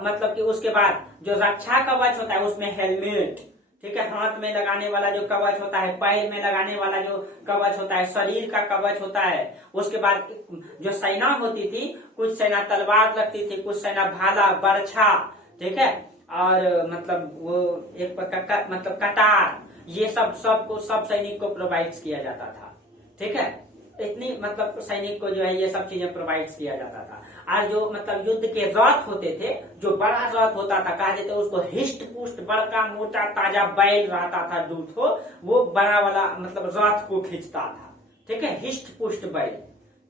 मतलब कि उसके बाद जो रक्षा कवच होता है उसमें हेलमेट, ठीक है, हाथ में लगाने वाला जो कवच होता है, पैर में लगाने वाला जो कवच होता है, शरीर का कवच होता है। उसके बाद जो सेना होती थी, कुछ सेना तलवार रखती थी, कुछ सेना भाला, बर्छा, ठीक है, और मतलब वो एक प्रकार का मतलब कटार, ये सब सब सैनिक को प्रोवाइड किया जाता था। ठीक है, इतनी मतलब सैनिक को जो है ये सब चीजें प्रोवाइड किया जाता था। और जो मतलब युद्ध के रथ होते थे, जो बड़ा रथ होता था, कहा जाता है उसको हिष्ट पुष्ट, बड़का मोटा ताजा बैल रहता था, दूध हो, वो बड़ा वाला मतलब रथ को खींचता था। ठीक है, हिष्ट पुष्ट बैल।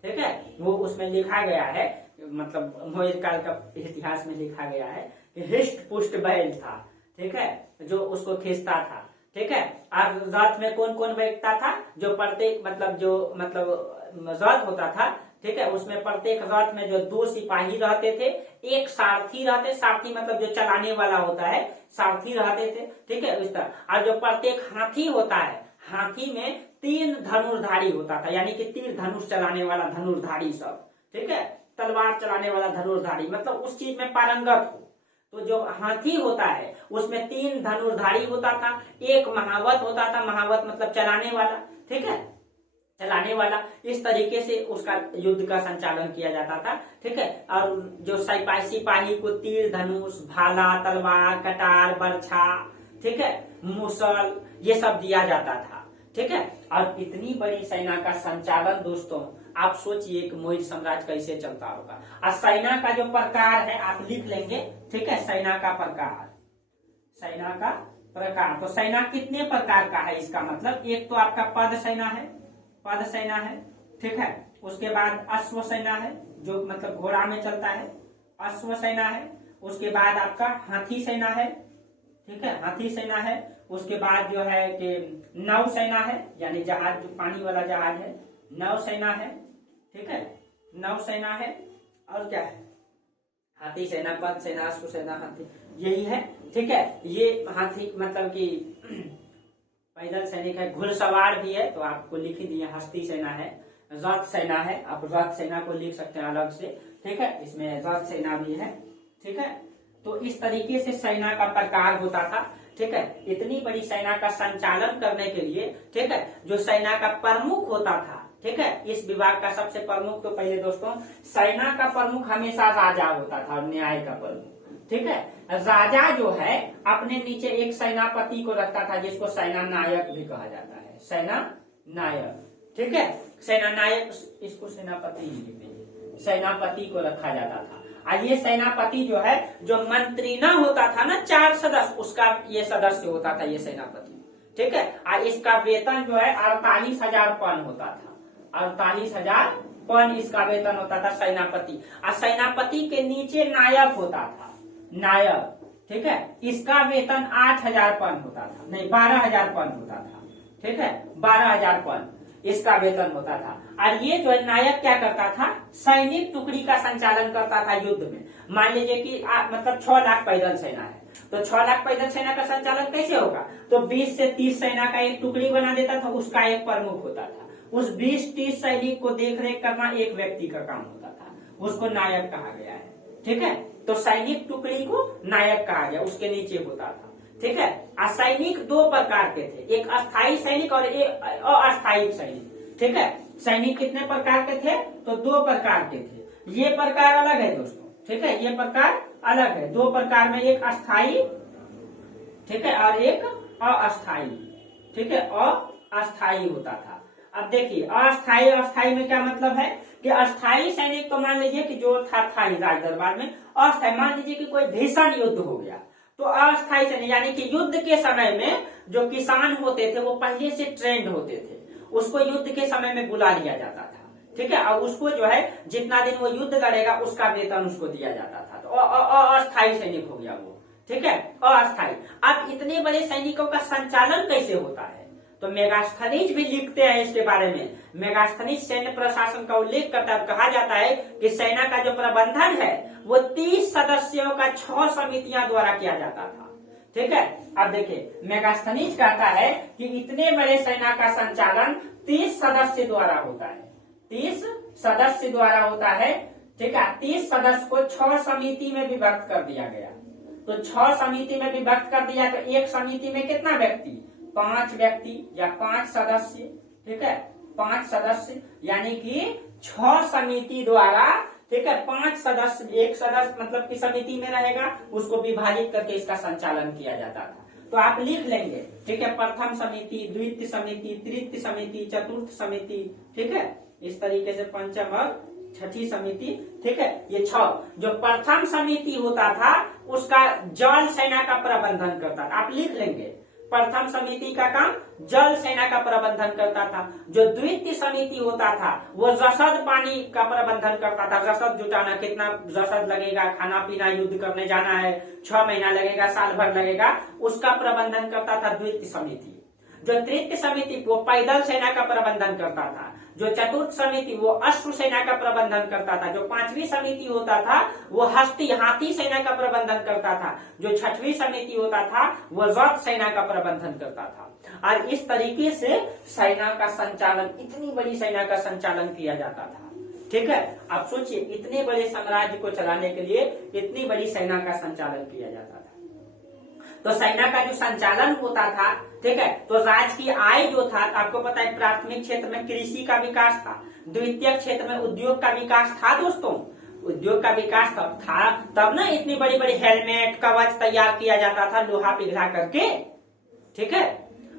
ठीक है, वो उसमें लिखा गया है, मतलब मौर्य काल का इतिहास में लिखा गया है कि हिष्ट पुष्ट बैल था। ठीक है, जो उसको खींचता था। ठीक है, और रथ में कौन कौन बैठता था? जो प्रत्येक मतलब जो मतलब रथ होता था, ठीक है, उसमें प्रत्येक रथ में जो 2 सिपाही रहते थे, एक सारथी रहते, सारथी मतलब जो चलाने वाला होता है, सारथी रहते थे। ठीक है, इस तरह। और जो प्रत्येक हाथी होता है, हाथी में 3 धनुर्धारी होता था, यानी कि तीर धनुष चलाने वाला धनुर्धारी सब। ठीक है, तलवार चलाने वाला धनुर्धारी, मतलब उस चीज में पारंगत हो। तो जो हाथी होता है उसमें 3 धनुर्धारी होता था, एक महावत होता था, महावत मतलब चलाने वाला। ठीक है, चलाने वाला। इस तरीके से उसका युद्ध का संचालन किया जाता था। ठीक है, और जो सिपाही को तीर धनुष, भाला, तलवार, कटार, बर्छा, ठीक है, मुसल, ये सब दिया जाता था। ठीक है, और इतनी बड़ी सेना का संचालन दोस्तों, आप सोचिए कि मौर्य साम्राज्य कैसे चलता होगा। और सेना का जो प्रकार है आप लिख लेंगे। ठीक है, सेना का प्रकार, सेना का प्रकार। तो सेना कितने प्रकार का है इसका मतलब, एक तो आपका पद सेना है, पद सेना है। ठीक है, उसके बाद अश्व सेना है, जो मतलब घोड़ा में चलता है, अश्व सेना है। उसके बाद आपका हाथी सेना है। ठीक है, हाथी सेना है। उसके बाद जो है कि नौ सेना है, यानी जहाज, जो पानी वाला जहाज है, नौ सेना है। ठीक है, नौ सेना है। और क्या है? हाथी सेना, पद सेना, अश्व सेना, हाथी, यही है। ठीक है, ये हाथी मतलब कि पैदल सैनिक है, घुड़सवार भी है, तो आपको लिख ही दिए, हस्ती सेना है, रथ सेना है, आप रथ सेना को लिख सकते हैं अलग से, ठीक है, इसमें रथ सेना भी है, ठीक है। तो इस तरीके से सेना का प्रकार होता था, ठीक है। इतनी बड़ी सेना का संचालन करने के लिए, ठीक है, जो सेना का प्रमुख होता था, ठीक है, इस विभाग का सबसे प्रमुख, तो पहले दोस्तों सेना का प्रमुख हमेशा राजा होता था और न्याय का प्रमुख, ठीक है। राजा जो है अपने नीचे एक सेनापति को रखता था जिसको सेना नायक भी कहा जाता है, सेना नायक, ठीक है। सेना नायक, इसको सेनापति ही लिखते हैं, सेनापति को रखा जाता था। और ये सेनापति जो है, जो मंत्री ना होता था ना 4 सदस्य, उसका ये सदस्य होता था ये सेनापति, ठीक है। और इसका वेतन जो है 48,000 पन होता था, 48,000 पन इसका वेतन होता था सेनापति। और सेनापति के नीचे नायक होता था, नायक, ठीक है, इसका वेतन 8,000 पन होता था, नहीं 12,000 पन होता था, ठीक है, 12,000 पन इसका वेतन होता था। और ये जो नायक क्या करता था, सैनिक टुकड़ी का संचालन करता था युद्ध में। मान लीजिए कि मतलब 6 लाख पैदल सेना है, तो 6 लाख पैदल सेना का संचालन कैसे होगा, तो 20 से 30 सेना का एक टुकड़ी बना देता था, उसका एक प्रमुख होता था। उस 20-30 सैनिक को देख रेख करना एक व्यक्ति का काम होता था, उसको नायक कहा गया है, ठीक है। तो सैनिक टुकड़ी को नायक कहा गया, उसके नीचे होता था, ठीक है। सैनिक 2 प्रकार के थे, एक अस्थायी सैनिक और एक अस्थायी सैनिक, ठीक है। सैनिक कितने प्रकार के थे, तो 2 प्रकार के थे। ये प्रकार अलग है दोस्तों, ठीक है, ये प्रकार अलग है। 2 प्रकार में, एक अस्थायी, ठीक है, और एक अस्थायी, ठीक है, अस्थायी होता था। अब देखिए अस्थायी, अस्थायी में क्या मतलब है कि अस्थायी सैनिक तो मान लीजिए कि जो था राज दरबार में, अस्थायी मान लीजिए कि कोई भीषण युद्ध हो गया, तो अस्थायी सैनिक यानी कि युद्ध के समय में जो किसान होते थे वो पहले से ट्रेंड होते थे, उसको युद्ध के समय में बुला लिया जाता था, ठीक है, और उसको जो है जितना दिन वो युद्ध लड़ेगा उसका वेतन उसको दिया जाता था। तो अस्थायी सैनिक हो गया वो, ठीक है, अस्थायी। अब इतने बड़े सैनिकों का संचालन कैसे होता है, तो मेगास्थनीज भी लिखते हैं इसके बारे में। मेगास्थनीज सैन्य प्रशासन का उल्लेख करता है, कहा जाता है कि सेना का जो प्रबंधन है वो 30 सदस्यों का 6 समितियां द्वारा किया जाता था, ठीक है। अब देखिए मेगास्थनीज कहता है कि इतने बड़े सेना का संचालन 30 सदस्य द्वारा होता है, 30 सदस्य द्वारा होता है, ठीक है। 30 सदस्य को 6 समिति में विभक्त कर दिया गया, तो 6 समिति में विभक्त कर दिया, तो एक समिति में कितना व्यक्ति, 5 व्यक्ति या 5 सदस्य, ठीक है, 5 सदस्य, यानी कि 6 समिति द्वारा, ठीक है, 5 सदस्य, एक सदस्य मतलब की समिति में रहेगा, उसको विभाजित करके इसका संचालन किया जाता था। तो आप लिख लेंगे, ठीक है, प्रथम समिति, द्वितीय समिति, तृतीय समिति, चतुर्थ समिति, ठीक है, इस तरीके से पंचम और छठी समिति, ठीक है। ये 6 जो प्रथम समिति होता था उसका जल सेना का प्रबंधन करता था, आप लिख लेंगे। प्रथम समिति का काम जल सेना का प्रबंधन करता था। जो द्वितीय समिति होता था वो रसद पानी का प्रबंधन करता था, रसद जुटाना, कितना रसद लगेगा, खाना पीना, युद्ध करने जाना है, 6 महीना लगेगा, साल भर लगेगा, उसका प्रबंधन करता था द्वितीय समिति। जो तृतीय समिति वो पैदल सेना का प्रबंधन करता था। जो चतुर्थ समिति वो अश्व सेना का प्रबंधन करता था। जो 5वीं समिति होता था वो हाथी सेना का प्रबंधन करता था। जो 6वीं समिति होता था वो रथ सेना का प्रबंधन करता था। और इस तरीके से सेना का संचालन, इतनी बड़ी सेना का संचालन किया जाता था, ठीक है। आप सोचिए इतने बड़े साम्राज्य को चलाने के लिए इतनी बड़ी सेना का संचालन किया जाता था। तो सेना का जो संचालन होता था, ठीक है, तो राज्य की आय जो था, आपको पता है प्राथमिक क्षेत्र में कृषि का विकास था, द्वितीय क्षेत्र में उद्योग का विकास था दोस्तों। उद्योग का विकास तब था, तब ना इतनी बड़ी बड़ी हेलमेट, कवच तैयार किया जाता था लोहा पिघला करके, ठीक है।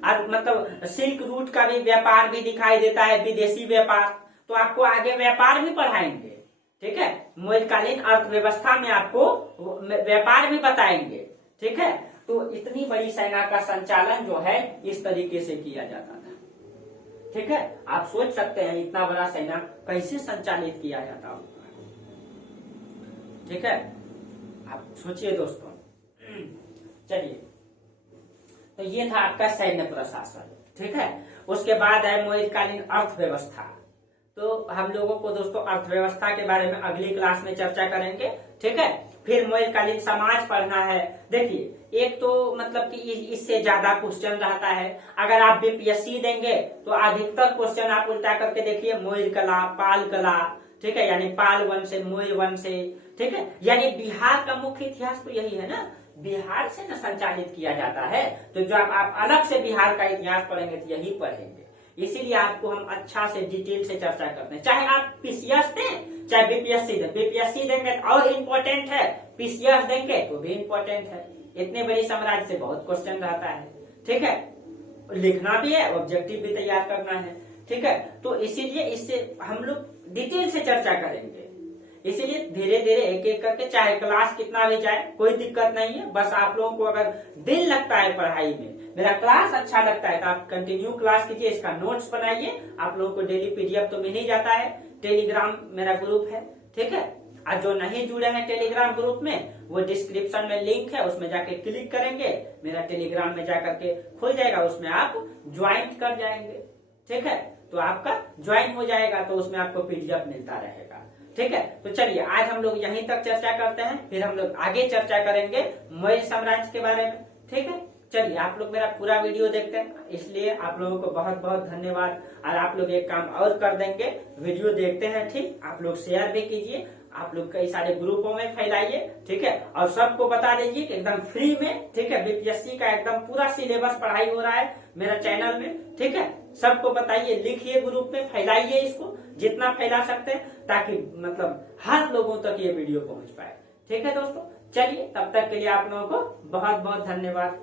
और मतलब सिल्क रूट का भी व्यापार भी दिखाई देता है, विदेशी व्यापार। तो आपको आगे व्यापार भी पढ़ाएंगे, ठीक है, मौर्यकालीन अर्थव्यवस्था में आपको व्यापार भी बताएंगे, ठीक है। तो इतनी बड़ी सेना का संचालन जो है इस तरीके से किया जाता था, ठीक है। आप सोच सकते हैं इतना बड़ा सेना कैसे संचालित किया जाता होगा, ठीक है। आप सोचिए दोस्तों। चलिए, तो ये था आपका सैन्य प्रशासन, ठीक है। उसके बाद है मौर्यकालीन अर्थव्यवस्था। तो हम लोगों को दोस्तों अर्थव्यवस्था के बारे में अगली क्लास में चर्चा करेंगे, ठीक है। फिर मौर्यकालीन समाज पढ़ना है। देखिए एक तो मतलब कि इससे ज्यादा क्वेश्चन रहता है। अगर आप बीपीएससी देंगे तो अधिकतर क्वेश्चन आप उल्टा करके देखिए मौर्य कला, पाल कला, ठीक है, यानी पाल वंश से, मौर्य वंश से, ठीक है, यानी बिहार का मुख्य इतिहास तो यही है ना, बिहार से न संचालित किया जाता है। तो जब आप अलग से बिहार का इतिहास पढ़ेंगे तो यही पढ़ेंगे। इसीलिए आपको हम अच्छा से डिटेल से चर्चा करते हैं, चाहे आप पीसीएस दें चाहे बीपीएससी दें। बीपीएससी देंगे तो और इम्पोर्टेंट है, पीसीएस देंगे तो भी इम्पोर्टेंट है। इतने बड़ी साम्राज्य से बहुत क्वेश्चन रहता है, ठीक है, लिखना भी है, ऑब्जेक्टिव भी तैयार करना है, ठीक है। तो इसीलिए इससे हम लोग डिटेल से चर्चा करेंगे। इसीलिए धीरे धीरे एक एक करके, चाहे क्लास कितना भी जाए कोई दिक्कत नहीं है। बस आप लोगों को अगर दिल लगता है पढ़ाई में, मेरा क्लास अच्छा लगता है, तो आप कंटिन्यू क्लास कीजिए, इसका नोट्स बनाइए। आप लोगों को डेली पीडीएफ तो मिल ही जाता है। टेलीग्राम मेरा ग्रुप है, ठीक है। और जो नहीं जुड़े हैं टेलीग्राम ग्रुप में, वो डिस्क्रिप्शन में लिंक है, उसमें जाके क्लिक करेंगे, मेरा टेलीग्राम में जाकर के खुल जाएगा, उसमें आप ज्वाइन कर जाएंगे, ठीक है। तो आपका ज्वाइन हो जाएगा, तो उसमें आपको पीडीएफ मिलता रहेगा, ठीक है। तो चलिए आज हम लोग यहीं तक चर्चा करते हैं, फिर हम लोग आगे चर्चा करेंगे मौर्य साम्राज्य के बारे में, ठीक है। चलिए आप लोग मेरा पूरा वीडियो देखते हैं, इसलिए आप लोगों को बहुत बहुत धन्यवाद। और आप लोग एक काम और कर देंगे, वीडियो देखते हैं, ठीक, आप लोग शेयर भी कीजिए, आप लोग कई सारे ग्रुपों में फैलाइए, ठीक है। और सबको बता दीजिए कि एकदम फ्री में, ठीक है, बीपीएससी का एकदम पूरा सिलेबस पढ़ाई हो रहा है मेरा चैनल में, ठीक है। सबको बताइए, लिखिए ग्रुप में, फैलाइए इसको जितना फैला सकते हैं, ताकि मतलब हर लोगों तक ये वीडियो पहुंच पाए, ठीक है दोस्तों। चलिए तब तक के लिए आप लोगों को बहुत बहुत धन्यवाद।